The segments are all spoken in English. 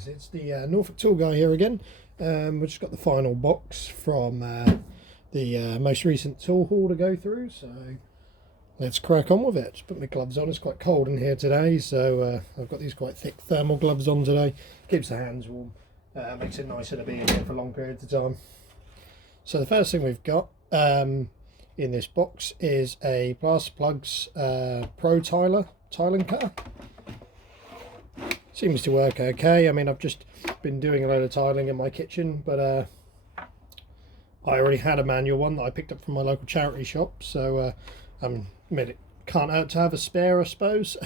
guys, it's the Norfolk Tool Guy here again. We've just got the final box from the most recent tool haul to go through, so let's crack on with it. Just put my gloves on. It's quite cold in here today, so I've got these quite thick thermal gloves on today. Keeps the hands warm, makes it nicer to be in here for long periods of time. So the first thing we've got in this box is a Blast Plugs Pro tiling cutter. Seems to work okay. I mean, I've just been doing a load of tiling in my kitchen, but I already had a manual one that I picked up from my local charity shop, so I mean, it can't hurt to have a spare, I suppose.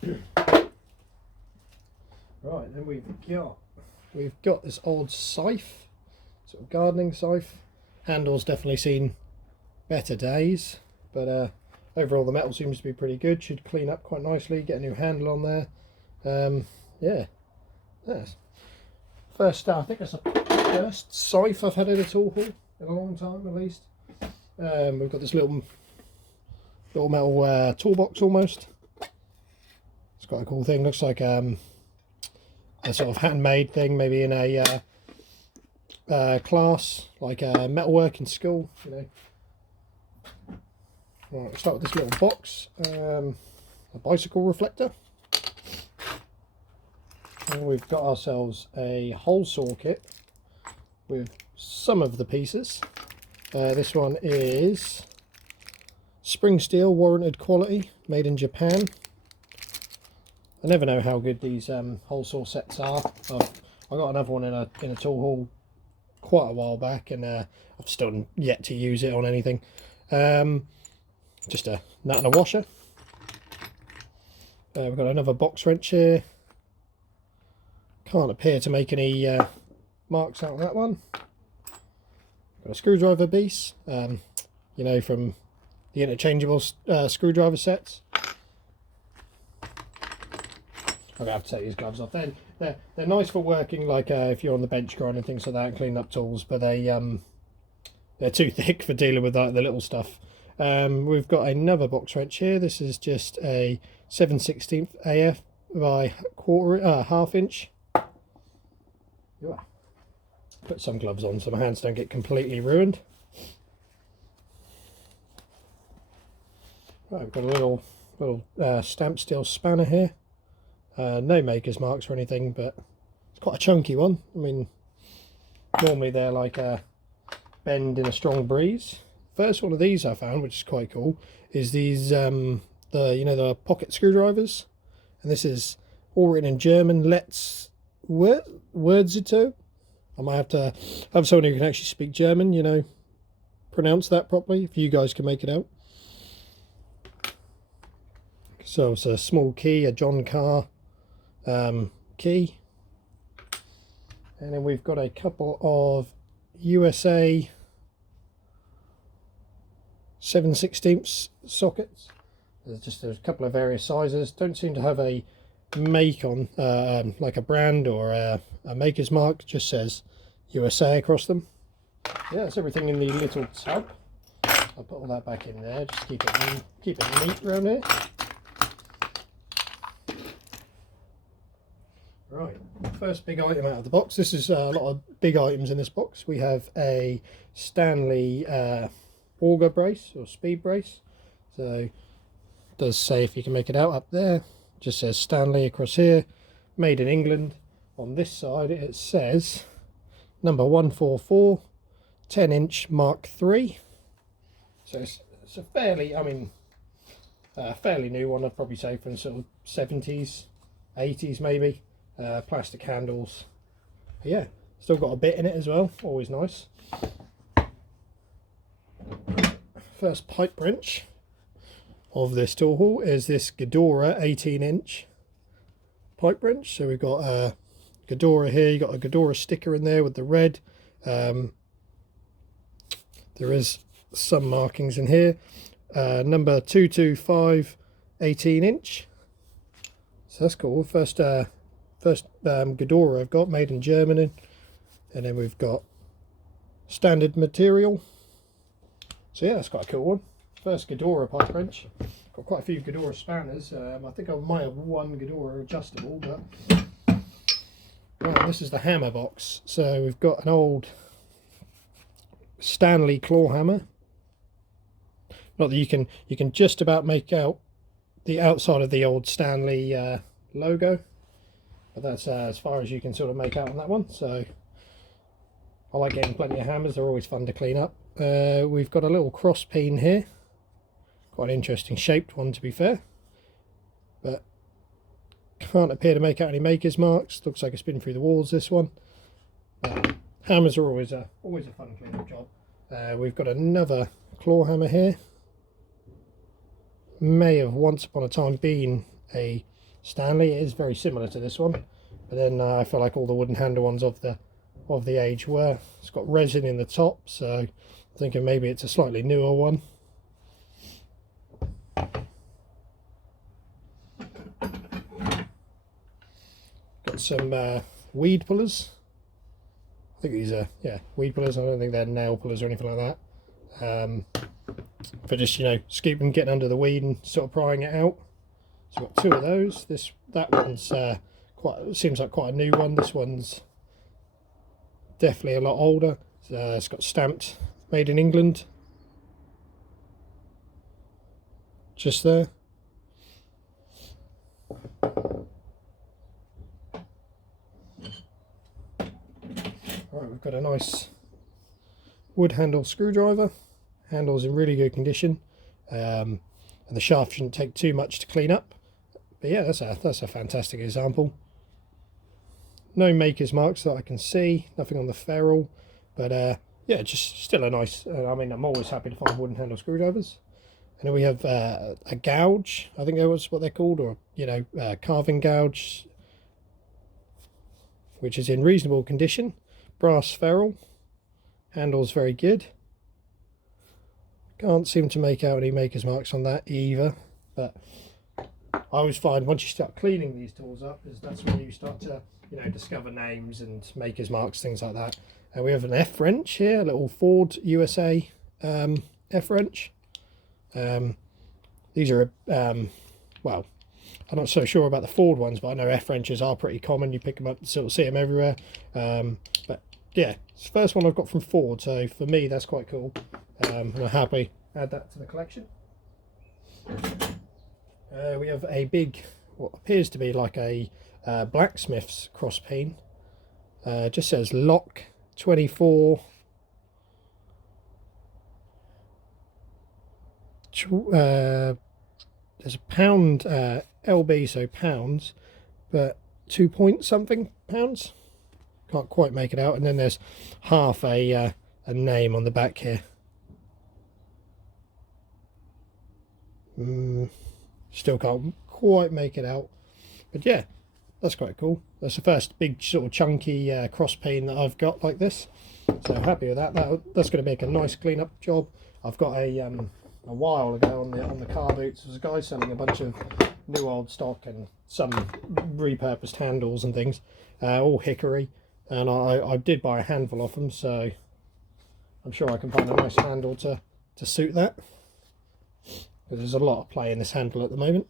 Right, then we've got this old scythe, sort of gardening scythe. Handle's definitely seen better days, but overall the metal seems to be pretty good. Should clean up quite nicely, get a new handle on there. Yeah, yes. First, I think it's the first scythe I've had in a tool haul in a long time, at least. We've got this little metal toolbox almost. It's quite a cool thing. Looks like a sort of handmade thing, maybe in a class, like a metalworking school, you know. Right, we'll start with this little box, a bicycle reflector. And we've got ourselves a hole saw kit with some of the pieces. This one is spring steel, warranted quality, made in Japan. I never know how good these hole saw sets are. I got another one in a tool haul quite a while back, and I've still yet to use it on anything. Just a nut and a washer. We've got another box wrench here. Can't appear to make any marks out of that one. Got a screwdriver piece, you know, from the interchangeable screwdriver sets. I'm gonna have to take these gloves off. They're nice for working, like if you're on the bench grinding things like that, and cleaning up tools, but they're too thick for dealing with like the little stuff. We've got another box wrench here. This is just a 7/16 AF by half inch. Yeah. Put some gloves on so my hands don't get completely ruined. Right, we've got a little stamp steel spanner here. No maker's marks or anything, but it's quite a chunky one. I mean, normally they're like a bend in a strong breeze. First one of these I found, which is quite cool, is these the pocket screwdrivers, and this is all written in German. Let's words it to. I might have to have someone who can actually speak German, you know, pronounce that properly, if you guys can make it out. So it's a small key, a John Carr key, and then we've got a couple of USA 7/16 sockets. There's a couple of various sizes. Don't seem to have a make on, like a brand or a maker's mark. Just says USA across them. Yeah, that's everything in the little tub. I'll put all that back in there. Just keep it neat around here. Right, first big item out of the box. This is a lot of big items in this box. We have a Stanley auger brace or speed brace. So it does say, if you can make it out up there, just says Stanley across here, made in England. On this side it says number 144, 10-inch Mark III. So it's a fairly, I mean, fairly new one, I'd probably say, from sort of 70s, 80s maybe. Plastic handles. Yeah, still got a bit in it as well, always nice. First pipe wrench of this tool haul is this Ghidorah 18-inch pipe wrench. So we've got a Ghidorah here, you got a Ghidorah sticker in there with the red. There is some markings in here. Number 225 18-inch. So that's cool. First Ghidorah I've got, made in Germany, and then we've got standard material. So yeah, that's quite a cool one. First Ghidorah pipe wrench. Got quite a few Ghidorah spanners. I think I might have one Ghidorah adjustable, but Right, this is the hammer box. So we've got an old Stanley claw hammer. Not that you can just about make out the outside of the old Stanley logo, but that's as far as you can sort of make out on that one. So I like getting plenty of hammers, they're always fun to clean up. We've got a little cross peen here, quite an interesting shaped one to be fair, but can't appear to make out any maker's marks. Looks like it's been through the walls, this one. But hammers are always a fun clean-up job. We've got another claw hammer here. May have once upon a time been a Stanley. It is very similar to this one, but then I feel like all the wooden handle ones of the age were. It's got resin in the top, so I'm thinking maybe it's a slightly newer one. Got some weed pullers. I think these are, yeah, weed pullers. I don't think they're nail pullers or anything like that. For just, you know, scooping, getting under the weed and sort of prying it out. So I've got two of those. That one's seems like quite a new one. This one's definitely a lot older. It's got stamped made in England just there. Right, we've got a nice wood handle screwdriver. Handle's in really good condition, and the shaft shouldn't take too much to clean up. But yeah, that's a fantastic example. No maker's marks that I can see, nothing on the ferrule, but yeah, just still a nice. I mean, I'm always happy to find wooden handle screwdrivers. And then we have a gouge. I think that was what they're called, or you know, carving gouge, which is in reasonable condition. Brass ferrule. Handle's very good. Can't seem to make out any maker's marks on that either, but I always find once you start cleaning these tools up, that's when you start to, you know, discover names and maker's marks, things like that. And we have an F wrench here, a little Ford USA F wrench. These are well, I'm not so sure about the Ford ones, but I know F wrenches are pretty common. You pick them up, sort of see them everywhere. But yeah, it's the first one I've got from Ford, so for me that's quite cool. And I'll happily add that to the collection. We have a big, what appears to be like a blacksmith's cross peen. Just says lock 24. There's a pound LB, so pounds, but 2 point something pounds. Can't quite make it out. And then there's half a name on the back here. Still can't quite make it out, but yeah, that's quite cool. That's the first big sort of chunky cross peen that I've got like this, so happy with that. That's going to make a nice clean up job. I've got a while ago on the car boots, there was a guy selling a bunch of new old stock and some repurposed handles and things, all hickory, and I did buy a handful of them, so I'm sure I can find a nice handle to suit that. Because there's a lot of play in this handle at the moment.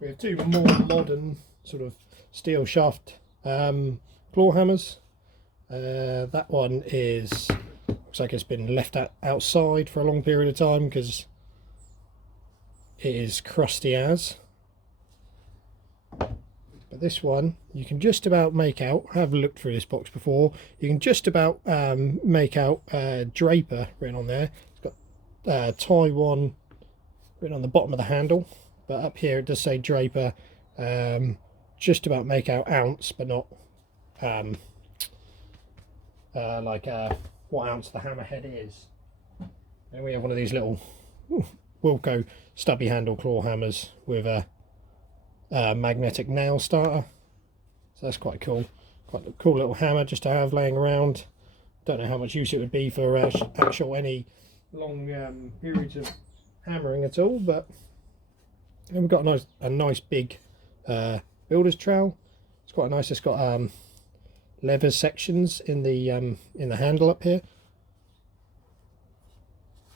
We have two more modern sort of steel shaft claw hammers. That one looks like it's been left outside for a long period of time because it is crusty as. But this one you can just about make out. I have looked through this box before. You can just about make out Draper written on there. It's got Taiwan written on the bottom of the handle, but up here it does say Draper. Just about make out ounce, but not like what ounce the hammer head is. And we have one of these little Wilco stubby handle claw hammers with a magnetic nail starter, so that's quite cool. Quite a cool little hammer just to have laying around. Don't know how much use it would be for actual any long periods of hammering at all, but we've got a nice big builder's trowel. It's quite nice. It's got leather sections in the handle up here,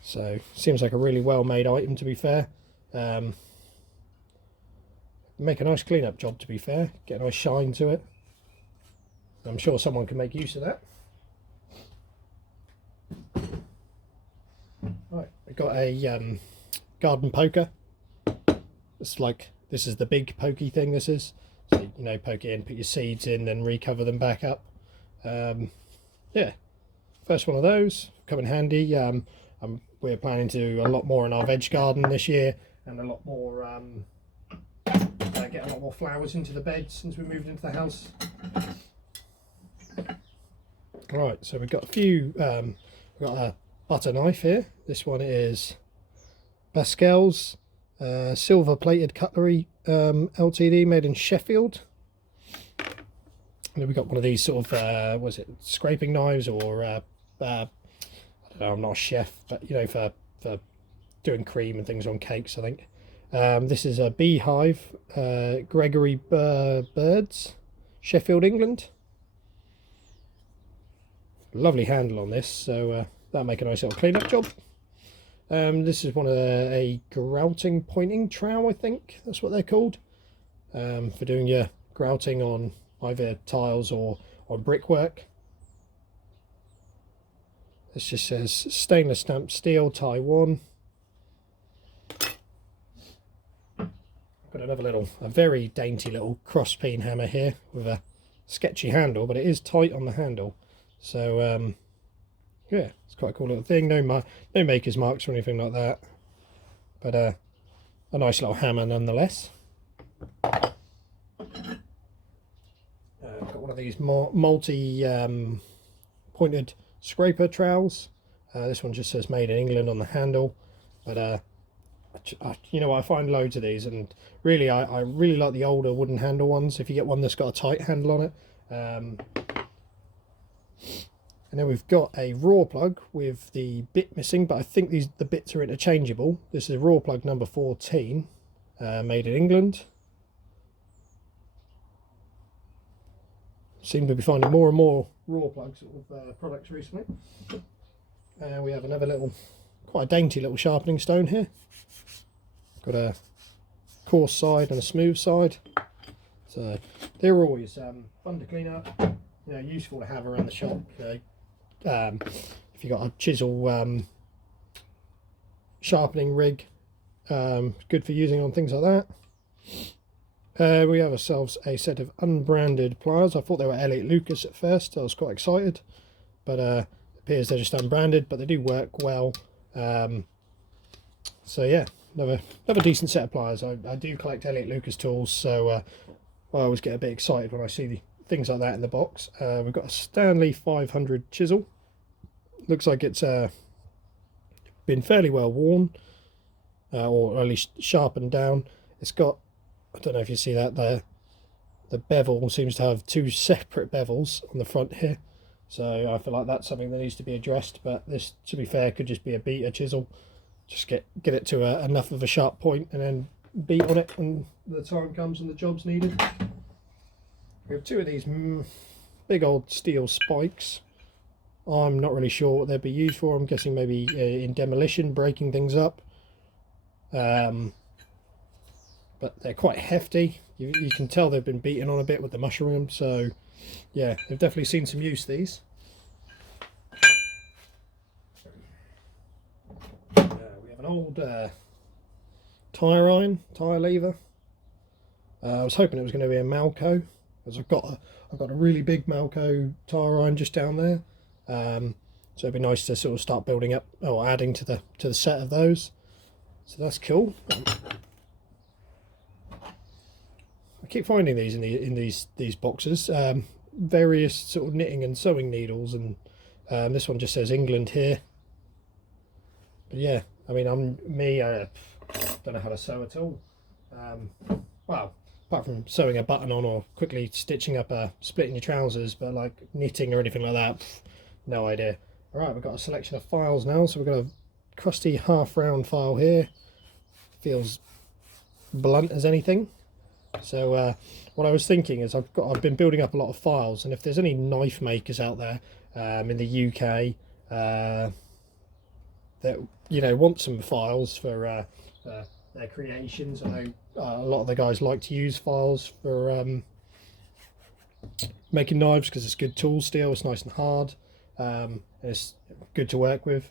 so seems like a really well made item to be fair. make a nice clean-up job, to be fair. Get a nice shine to it. I'm sure someone can make use of that. Right, we've got a garden poker. It's like, this is the big pokey thing, this is. So, you know, poke it in, put your seeds in, then recover them back up. Yeah, first one of those, come in handy. We're planning to do a lot more in our veg garden this year, and a lot more, get a lot more flowers into the beds since we moved into the house. Right, so we've got a few, we've got a butter knife here. This one is Pascal's silver plated cutlery LTD, made in Sheffield. And then we've got one of these sort of, was it scraping knives, or I don't know, I'm not a chef, but you know, for doing cream and things on cakes, I think. This is a Beehive, Gregory Birds, Sheffield, England. Lovely handle on this, so that'll make a nice little clean-up job. This is one of a grouting pointing trowel, I think that's what they're called, for doing your grouting on either tiles or on brickwork. This just says stainless stamped steel, Taiwan. Got another a very dainty little cross peen hammer here with a sketchy handle, but it is tight on the handle. So yeah, it's quite a cool little thing. No maker's marks or anything like that, but a nice little hammer nonetheless. Got one of these multi pointed scraper trowels. This one just says made in England on the handle, but you know, I find loads of these, and really I really like the older wooden handle ones if you get one that's got a tight handle on it. And then we've got a raw plug with the bit missing, but I think the bits are interchangeable. This is raw plug number 14, made in England. Seem to be finding more and more raw plug sort of products recently. We have another quite a dainty little sharpening stone here. Got a coarse side and a smooth side. So they're always fun to clean up. You know, useful to have around the shop. You know, if you got a chisel sharpening rig, good for using on things like that. We have ourselves a set of unbranded pliers. I thought they were Elliot Lucas at first. I was quite excited, but it appears they're just unbranded, but they do work well. So yeah, another decent set of pliers. I do collect Elliot Lucas tools, so I always get a bit excited when I see things like that in the box. We've got a Stanley 500 chisel. Looks like it's been fairly well worn, or at least sharpened down. It's got, I don't know if you see that there, the bevel seems to have two separate bevels on the front here, so I feel like that's something that needs to be addressed. But this, to be fair, could just be a beater chisel. Just get it to enough of a sharp point and then beat on it when the time comes and the job's needed. We have two of these big old steel spikes. I'm not really sure what they'd be used for. I'm guessing maybe in demolition, breaking things up. But they're quite hefty. You can tell they've been beaten on a bit with the mushroom. So yeah, they've definitely seen some use, these. We have an old tire lever. I was hoping it was going to be a Malco, because I've got a really big Malco tire iron just down there. So it'd be nice to sort of start building up or adding to the set of those. So that's cool. I keep finding these in these boxes. Various sort of knitting and sewing needles, and this one just says England here. But yeah, I mean, I don't know how to sew at all. Well, apart from sewing a button on or quickly stitching up splitting your trousers, but like knitting or anything like that, no idea. All right, we've got a selection of files now. So we've got a crusty half round file here. Feels blunt as anything. So what I was thinking is I've been building up a lot of files, and if there's any knife makers out there in the UK that, you know, want some files for their creations. I know a lot of the guys like to use files for making knives because it's good tool steel, it's nice and hard, and it's good to work with.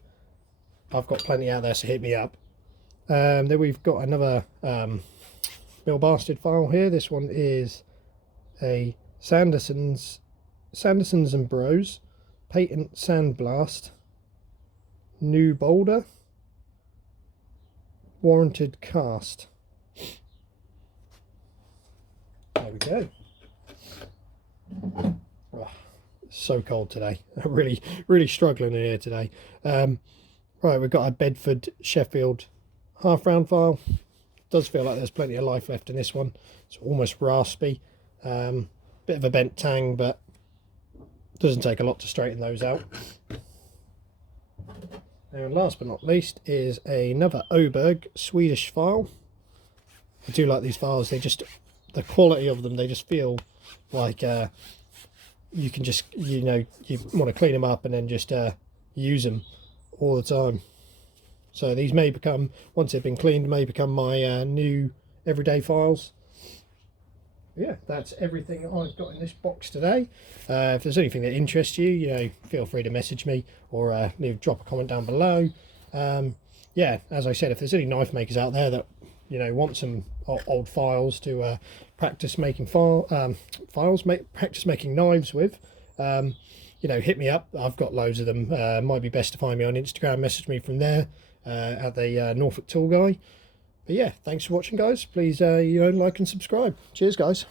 I've got plenty out there, so hit me up. Then we've got another Bill Bastard file here. This one is a Sanderson's and Bros Patent Sandblast New Boulder Warranted Cast. There we go. Oh, so cold today. I'm really struggling in here today. Right, we've got a Bedford Sheffield half round file. Does feel like there's plenty of life left in this one. It's almost raspy. Bit of a bent tang, but doesn't take a lot to straighten those out. And last but not least is another Oberg Swedish file. I do like these files. They just, the quality of them, they just feel like you can just, you know, you want to clean them up and then just use them all the time. So these may become, once they've been cleaned, may become my new everyday files. Yeah, that's everything I've got in this box today. If there's anything that interests you, you know, feel free to message me or drop a comment down below. Yeah, as I said, if there's any knife makers out there that, you know, want some old files to practice making practice making knives with, you know, hit me up. I've got loads of them. Might be best to find me on Instagram, message me from there at the Norfolk Tool Guy. But yeah, thanks for watching, guys. Please, you know, like and subscribe. Cheers, guys.